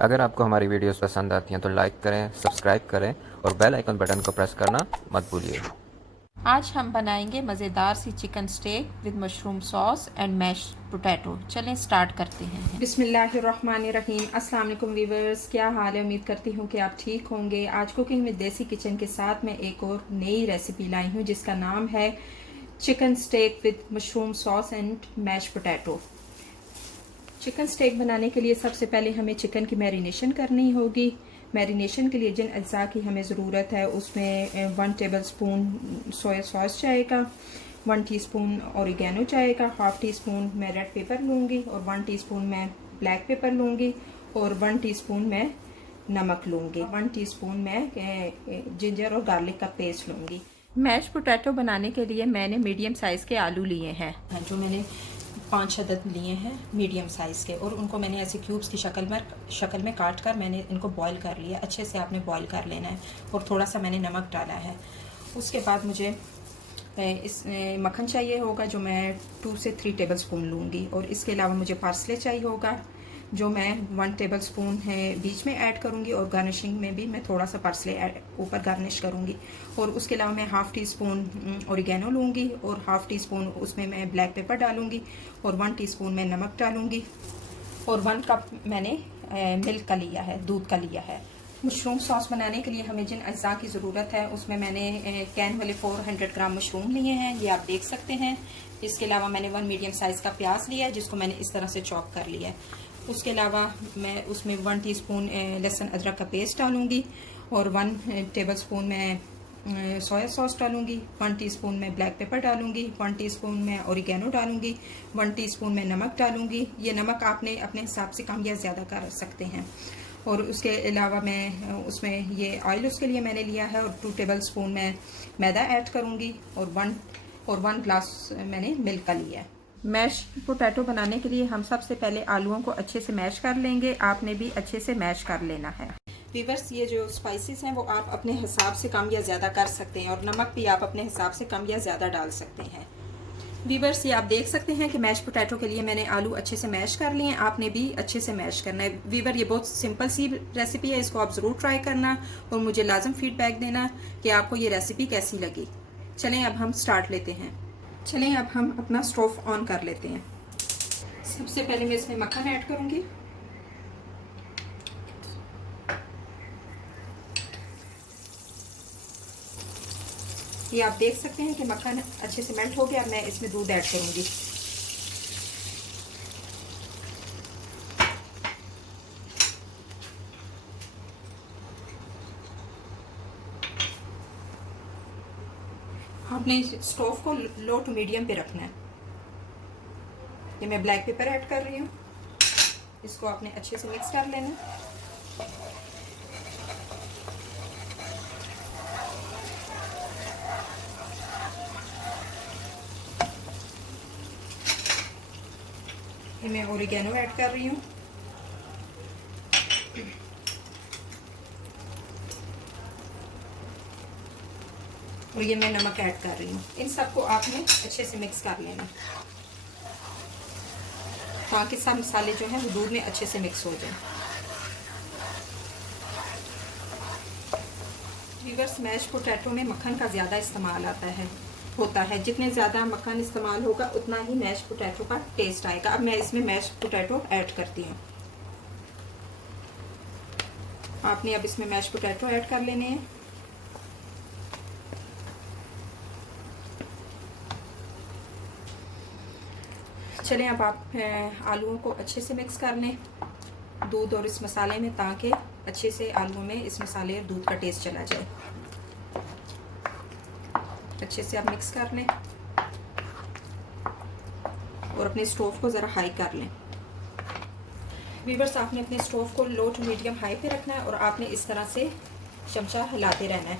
अगर आपको हमारी वीडियोस पसंद आती हैं तो लाइक करें, सब्सक्राइब करें और बेल आइकन बटन को प्रेस करना मत भूलिए। आज हम बनाएंगे मज़ेदार सी chicken steak with mushroom sauce and mash potato. चलें स्टार्ट करते हैं। बिस्मिल्लाहिर्रहमानिर्रहीम। अस्सलाम वालेकुम वीवर्स, क्या हाल है? उम्मीद करती हूँ कि आप ठीक होंगे। आज कुकिंग विद देसी किचन के साथ मैं एक और नई रेसिपी लाई हूँ जिसका नाम है chicken steak with mushroom sauce and mash potato. Chicken steak बनाने के लिए सबसे पहले हमें चिकन की मैरिनेशन करनी होगी। मैरिनेशन के लिए जिन अज्जा की हमें ज़रूरत है उसमें 1 टेबल स्पून सोया सॉस जाएगा, 1 टीस्पून ऑरिगेनो जाएगा, हाफ़ टी स्पून मैं रेड पेपर लूँगी और 1 टीस्पून मैं ब्लैक पेपर लूँगी और 1 टीस्पून मैं नमक लूँगी, 1 टीस्पून मैं जिंजर और गार्लिक का पेस्ट लूँगी। मैश पोटैटो बनाने के लिए मैंने मीडियम साइज़ के आलू लिए हैं जो मैंने 5 अदद लिए हैं मीडियम साइज़ के, और उनको मैंने ऐसे क्यूब्स की शक्ल में काट कर मैंने इनको बॉईल कर लिया। अच्छे से आपने बॉईल कर लेना है और थोड़ा सा मैंने नमक डाला है। उसके बाद मुझे इस मक्खन चाहिए होगा जो मैं 2 से 3 टेबल स्पून लूँगी, और इसके अलावा मुझे पार्सले चाहिए होगा जो मैं 1 टेबल स्पून है बीच में ऐड करूँगी, और गार्निशिंग में भी मैं थोड़ा सा पार्सले ऊपर गार्निश करूँगी। और उसके अलावा मैं हाफ़ टी स्पून ऑरिगेनो लूँगी और हाफ़ टी स्पून उसमें मैं ब्लैक पेपर डालूँगी और 1 टीस्पून मैं नमक डालूँगी, और 1 कप मैंने मिल्क का लिया है, दूध का लिया है। मशरूम सॉस बनाने के लिए हमें जिन अज्जा की ज़रूरत है उसमें मैंने कैन वाले 400 ग्राम मशरूम लिए हैं, ये आप देख सकते हैं। इसके अलावा मैंने 1 मीडियम साइज़ का प्याज लिया है जिसको मैंने इस तरह से चॉप कर लिया है। उसके अलावा मैं उसमें 1 टीस्पून लहसुन अदरक का पेस्ट डालूँगी और 1 टेबल स्पून मैं सोया सॉस डालूँगी, 1 टीस्पून मैं ब्लैक पेपर डालूँगी, 1 टीस्पून मैं ऑरिगेनो डालूँगी, 1 टीस्पून मैं नमक डालूँगी। ये नमक आपने अपने हिसाब से कम या ज़्यादा कर सकते हैं। और उसके अलावा मैं उसमें ये ऑयल उसके लिए मैंने लिया है, और 2 टेबल स्पून मैं मैदा ऐड करूँगी और 1 ग्लास मैंने मिल्क का लिया है। मैश पोटैटो बनाने के लिए हम सबसे पहले आलूओं को अच्छे से मैश कर लेंगे। आपने भी अच्छे से मैश कर लेना है। वीवर्स, ये जो स्पाइसेस हैं वो आप अपने हिसाब से कम या ज़्यादा कर सकते हैं, और नमक भी आप अपने हिसाब से कम या ज़्यादा डाल सकते हैं। वीवर्स, ये आप देख सकते हैं कि मैश पोटैटो के लिए मैंने आलू अच्छे से मैश कर लिए हैं। आपने भी अच्छे से मैश करना है। वीवर, ये बहुत सिंपल सी रेसिपी है, इसको आप ज़रूर ट्राई करना और मुझे लाजम फीडबैक देना कि आपको ये रेसिपी कैसी लगी। चलें अब हम स्टार्ट लेते हैं। चलें अब हम अपना स्टोव ऑन कर लेते हैं। सबसे पहले मैं इसमें मक्खन ऐड करूंगी। ये आप देख सकते हैं कि मक्खन अच्छे से मेल्ट हो गया। अब मैं इसमें दूध ऐड करूंगी। आपने स्टोव को लो टू मीडियम पे रखना है। ये मैं ब्लैक पेपर ऐड कर रही हूँ, इसको आपने अच्छे से मिक्स कर लेना। ये मैं ओरिगेनो ऐड कर रही हूँ, और ये मैं नमक ऐड कर रही हूँ। इन सबको आपने अच्छे से मिक्स कर लेना ताकि सब मसाले जो हैं वो दूध में अच्छे से मिक्स हो जाए। वीवर्स, मैश पोटैटो में मक्खन का ज़्यादा इस्तेमाल होता है। जितने ज़्यादा मक्खन इस्तेमाल होगा उतना ही मैश पोटैटो का टेस्ट आएगा। अब मैं इसमें मैश पोटैटो ऐड करती हूँ। आपने अब इसमें मैश पोटैटो ऐड कर लेने हैं। चलें अब आप आलूओं को अच्छे से मिक्स कर लें दूध और इस मसाले में, ताकि अच्छे से आलूओं में इस मसाले और दूध का टेस्ट चला जाए। अच्छे से आप मिक्स कर लें और अपने स्टोव को ज़रा हाई कर लें। वीवर्स, आपने अपने स्टोव को लो टू मीडियम हाई पे रखना है और आपने इस तरह से चमचा हिलाते रहना है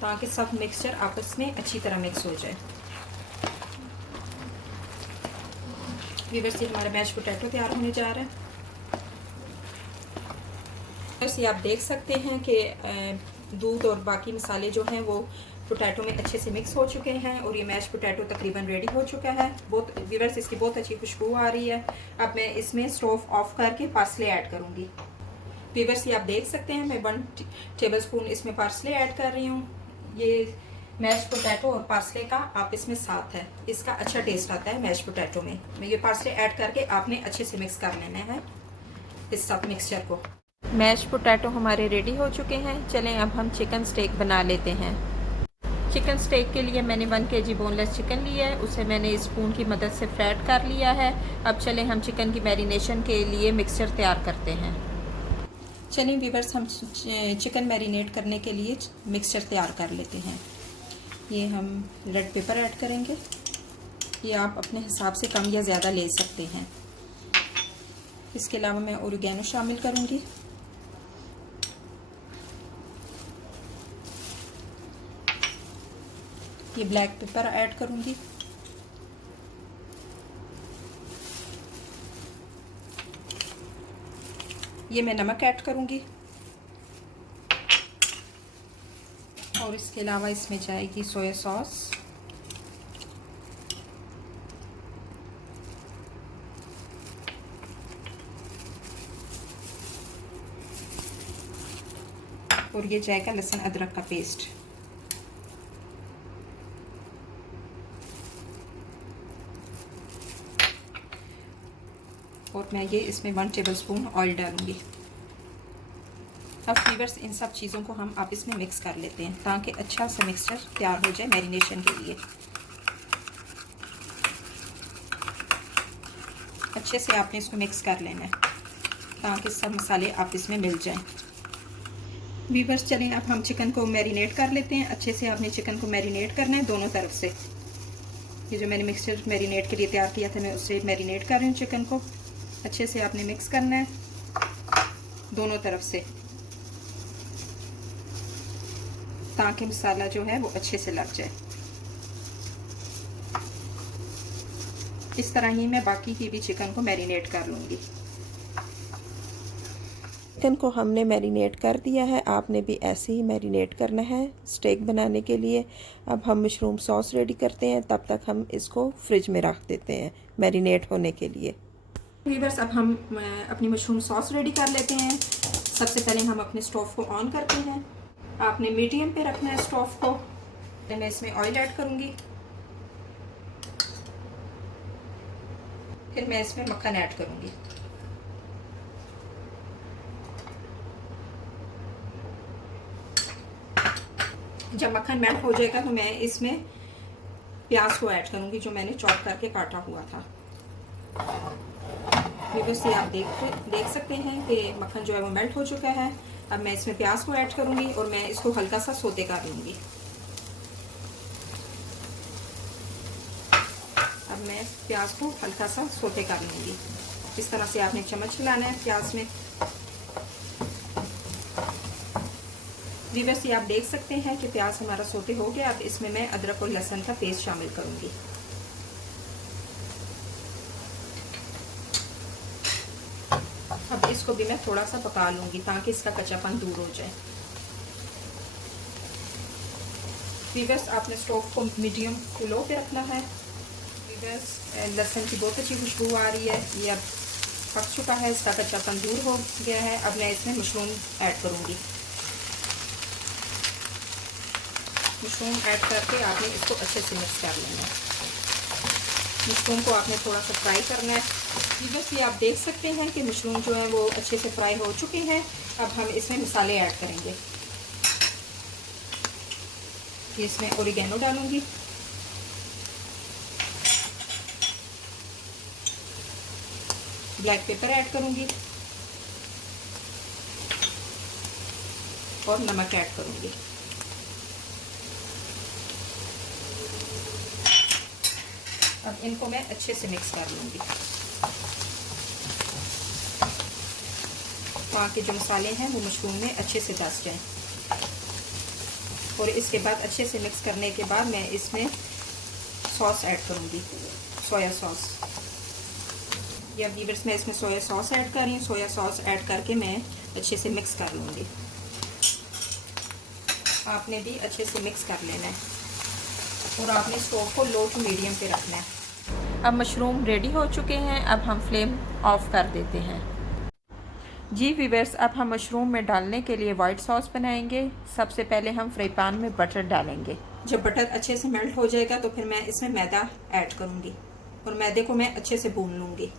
ताकि सब मिक्सचर आपस में अच्छी तरह मिक्स हो जाए। वीवर्स, ये हमारा मैश पोटैटो तैयार होने जा रहा है। बस ये आप देख सकते हैं कि दूध और बाकी मसाले जो हैं वो पोटैटो में अच्छे से मिक्स हो चुके हैं और ये मैश पोटैटो तकरीबन रेडी हो चुका है। बहुत व्यूअर्स इसकी बहुत अच्छी खुशबू आ रही है। अब मैं इसमें स्टोव ऑफ करके पार्सले ऐड करूँगी। व्यूअर्स ये आप देख सकते हैं मैं 1 टेबलस्पून इसमें पार्सले ऐड कर रही हूँ। ये मैश पोटैटो और पार्सले का आप इसमें साथ है, इसका अच्छा टेस्ट आता है मैश पोटैटो में। मैं ये पार्सले ऐड करके आपने अच्छे से मिक्स कर लेना है इस सब मिक्सचर को। मैश पोटैटो हमारे रेडी हो चुके हैं। चलें अब हम चिकन स्टेक बना लेते हैं। चिकन स्टेक के लिए मैंने 1 kg बोनलेस चिकन लिया है, उसे मैंने स्पून की मदद से फ्राई कर लिया है। अब चलें हम चिकन की मैरिनेशन के लिए मिक्सचर तैयार करते हैं। चलिए व्यूअर्स हम चिकन मैरिनेट करने के लिए मिक्सचर तैयार कर लेते हैं। ये हम रेड पेपर ऐड करेंगे, ये आप अपने हिसाब से कम या ज़्यादा ले सकते हैं। इसके अलावा मैं ओरिगैनो शामिल करूँगी। ये ब्लैक पेपर ऐड करूँगी। ये मैं नमक ऐड करूँगी और इसके अलावा इसमें जाएगी सोया सॉस, और ये जाएगा लहसुन अदरक का पेस्ट। और मैं ये इसमें 1 टेबलस्पून ऑयल डालूंगी। अब व्यूअर्स इन सब चीज़ों को हम आप इसमें मिक्स कर लेते हैं ताकि अच्छा सा मिक्सचर तैयार हो जाए मैरिनेशन के लिए। अच्छे से आपने इसको मिक्स कर लेना है ताकि सब मसाले आप इसमें मिल जाएं। व्यूअर्स चलें अब हम चिकन को मैरिनेट कर लेते हैं। अच्छे से आपने चिकन को मैरिनेट करना है दोनों तरफ से। ये जो मैंने मिक्सचर मैरिनेट के लिए तैयार किया था मैं उससे मैरिनेट कर रही हूँ चिकन को। अच्छे से आपने मिक्स करना है दोनों तरफ से ताकि मसाला जो है वो अच्छे से लग जाए। इस तरह ही मैं बाकी की भी चिकन को मैरिनेट कर लूँगी। चिकन को हमने मैरिनेट कर दिया है, आपने भी ऐसे ही मैरिनेट करना है स्टेक बनाने के लिए। अब हम मशरूम सॉस रेडी करते हैं, तब तक हम इसको फ्रिज में रख देते हैं मैरिनेट होने के लिए। व्यूअर्स अब हम अपनी मशरूम सॉस रेडी कर लेते हैं। सबसे पहले हम अपने स्टोव को ऑन करते हैं। आपने मीडियम पे रखना है स्टोव को। मैं इसमें ऑयल ऐड करूँगी, फिर मैं इसमें मक्खन ऐड करूँगी। जब मक्खन मेल्ट हो जाएगा तो मैं इसमें प्याज को ऐड करूँगी जो मैंने चॉप करके काटा हुआ था। व्यूअर्स ये आप देख सकते हैं कि मक्खन जो है वो मेल्ट हो चुका है। अब मैं इसमें प्याज को ऐड करूँगी और मैं इसको हल्का सा सोते कर लूँगी। अब मैं प्याज को हल्का सा सोते कर लूँगी। इस तरह से आपने चम्मच हिलाना है प्याज में। व्यूअर्स ये आप देख सकते हैं कि प्याज हमारा सोते हो गया। अब इसमें मैं अदरक और लहसुन का पेस्ट शामिल करूँगी। अब इसको भी मैं थोड़ा सा पका लूँगी ताकि इसका कच्चापन दूर हो जाए। व्यूअर्स आपने स्टोव को मीडियम टू लो पे रखना है। व्यूअर्स लहसुन की बहुत अच्छी खुशबू आ रही है। ये अब पक चुका है, इसका कच्चापन दूर हो गया है। अब मैं इसमें मशरूम ऐड करूँगी। मशरूम ऐड करके आपने इसको अच्छे से मिक्स कर लेना है। मशरूम को आपने थोड़ा सा फ्राई करना है। व्यूअर्स ये आप देख सकते हैं कि मशरूम जो है वो अच्छे से फ्राई हो चुके हैं। अब हम इसमें मसाले ऐड करेंगे। इसमें ओरिगैनो डालूंगी, ब्लैक पेपर ऐड करूंगी और नमक ऐड करूंगी। अब इनको मैं अच्छे से मिक्स कर लूँगी ताकि जो मसाले हैं वो मशरूम में अच्छे से धंस जाएं। और इसके बाद अच्छे से मिक्स करने के बाद मैं इसमें सॉस ऐड करूँगी, सोया सॉस। या व्यूअर्स मैं इसमें सोया सॉस ऐड कर रही हूँ। सोया सॉस ऐड करके मैं अच्छे से मिक्स कर लूँगी। आपने भी अच्छे से मिक्स कर लेना है और आपने स्टोव को लो टू मीडियम पे रखना है। अब मशरूम रेडी हो चुके हैं, अब हम फ्लेम ऑफ कर देते हैं। जी व्यूअर्स, अब हम मशरूम में डालने के लिए वाइट सॉस बनाएंगे। सबसे पहले हम फ्राई पैन में बटर डालेंगे। जब बटर अच्छे से मेल्ट हो जाएगा तो फिर मैं इसमें मैदा ऐड करूँगी और मैदे को मैं अच्छे से भून लूँगी।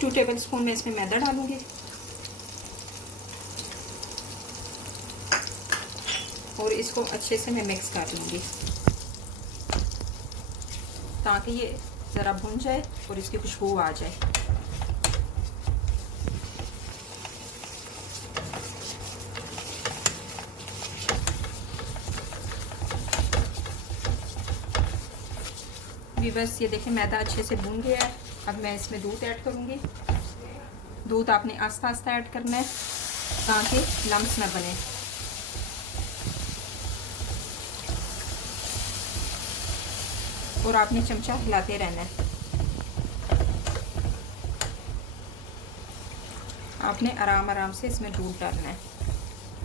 2 टेबल स्पून में इसमें मैदा डालूँगी और इसको अच्छे से मैं मिक्स कर लूँगी ताकि ये ज़रा भुन जाए और इसकी खुशबू आ जाए। व्यूअर्स, ये देखिए मैदा अच्छे से भून गया है। अब मैं इसमें दूध ऐड करूँगी। दूध आपने आस्ता आस्ता ऐड करना है ताकि लम्स ना बने। और आपने चमचा हिलाते रहना है। आपने आराम आराम से इसमें दूध डालना है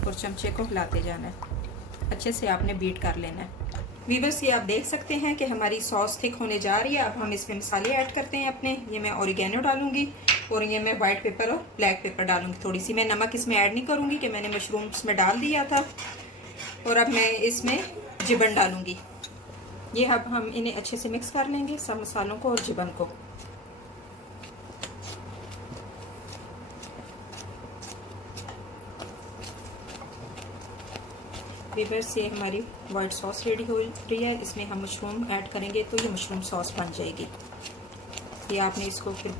और चमचे को हिलाते जाना है। अच्छे से आपने बीट कर लेना है। व्यूअर्स, ये आप देख सकते हैं कि हमारी सॉस थिक होने जा रही है। अब हम इसमें मसाले ऐड करते हैं अपने। ये मैं ऑरिगेनो डालूंगी और ये मैं वाइट पेपर और ब्लैक पेपर डालूंगी। थोड़ी सी मैं नमक इसमें ऐड नहीं करूँगी कि मैंने मशरूम्स में डाल दिया था। और अब मैं इसमें जिबन डालूंगी। ये अब हम इन्हें अच्छे से मिक्स कर लेंगे, सब मसालों को और जिबन को। व्यूअर्स, ये हमारी वाइट सॉस रेडी हो रही है। इसमें हम मशरूम ऐड करेंगे तो ये मशरूम सॉस बन जाएगी। ये आपने इसको फिर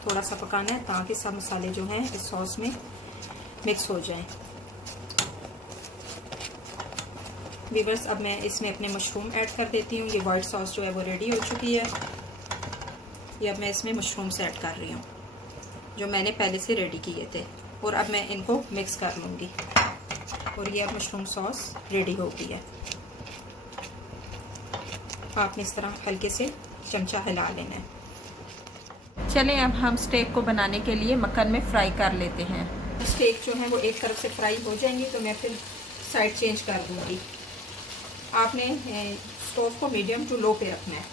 थोड़ा सा पकाना है ताकि सब मसाले जो हैं इस सॉस में मिक्स हो जाएं। व्यूअर्स, अब मैं इसमें अपने मशरूम ऐड कर देती हूँ। ये वाइट सॉस जो है वो रेडी हो चुकी है। ये अब मैं इसमें मशरूम्स ऐड कर रही हूँ जो मैंने पहले से रेडी किए थे और अब मैं इनको मिक्स कर लूँगी। और ये अब मशरूम सॉस रेडी हो गई है। आपने इस तरह हल्के से चमचा हिला लेना है। चलें, अब हम स्टेक को बनाने के लिए मक्खन में फ्राई कर लेते हैं। स्टेक जो है वो एक तरफ से फ्राई हो जाएंगी तो मैं फिर साइड चेंज कर दूँगी। आपने स्टोव को मीडियम टू लो पे रखना है।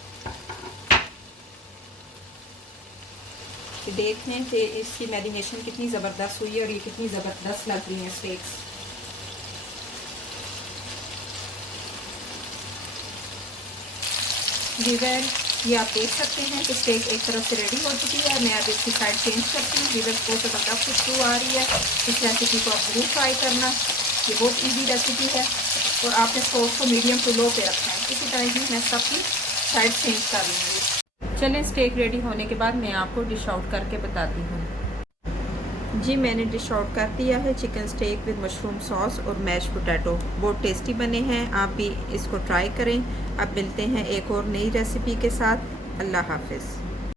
देखें कि इसकी मैरिनेशन कितनी ज़बरदस्त हुई है और ये कितनी ज़बरदस्त लग रही है स्टेक्स। व्यूअर, ये आप देख सकते हैं कि स्टेक एक तरफ से रेडी हो चुकी है। मैं अब इसकी साइड चेंज करती हूँ। व्यूअर, बहुत ज़बरदस्त खुशबू आ रही है। इस रेसिपी को आप जरूर ट्राई करना। ये बहुत इजी रेसिपी है और आपने स्टोव को मीडियम टू लो पे रखना है। इसी तरह ही मैं सबकी साइड चेंज कर लूँगी। चलें, स्टेक रेडी होने के बाद मैं आपको डिश आउट करके बताती हूँ। जी, मैंने डिश आउट कर दिया है। Chicken steak with mushroom sauce और मैश पोटैटो बहुत टेस्टी बने हैं। आप भी इसको ट्राई करें। अब मिलते हैं एक और नई रेसिपी के साथ। अल्लाह हाफिज़।